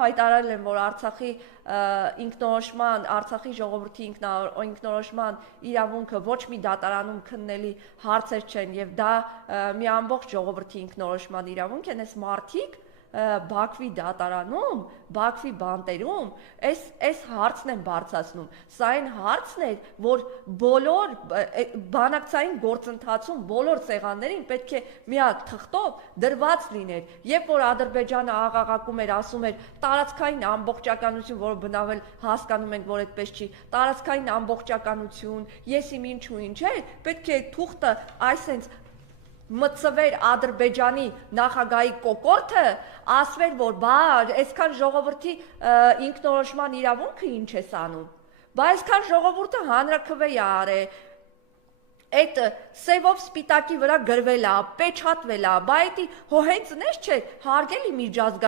Հայտարարել են, որ Արցախի ինքնորոշման, Արցախի ժողովրդի ինքնորոշման իրավունքը ոչ մի դատարանում քննելի հարցեր չեն եւ դա մի ամբողջ ժողովրդի ինքնորոշման իրավունք են, այս մարդիկ Բաքվի դատարանում, Բաքվի բանտերում այս հարցն են բարձրացնում։ Սա այն հարցն է, որ բոլոր բանակցային գործընթացում բոլոր սեղաններին պետք է մի հատ թղթով դրված լիներ։ Երբ որ Ադրբեջանը աղաղակում էր, ասում էր տարածքային ամբողջականություն, որը բնավել հասկանում ենք, որ այդպես չի, տարածքային ամբողջականություն, ես իմ ինչու ինչ է, պետք է թուղթը այսենց մտցվեր Ադրբեջանի նախագահի կոկորդը, ասվեր, որ բա այսքան ժողովրդի ինքնորոշման իրավունքը ինչ է անում, բա այսքան ժողովուրդը հանրաքվե է արել, այդ սևով սպիտակի վրա գրվել է, պեչատվել է, բա էդի հո հենց նես չէ, հարգելի միջազգային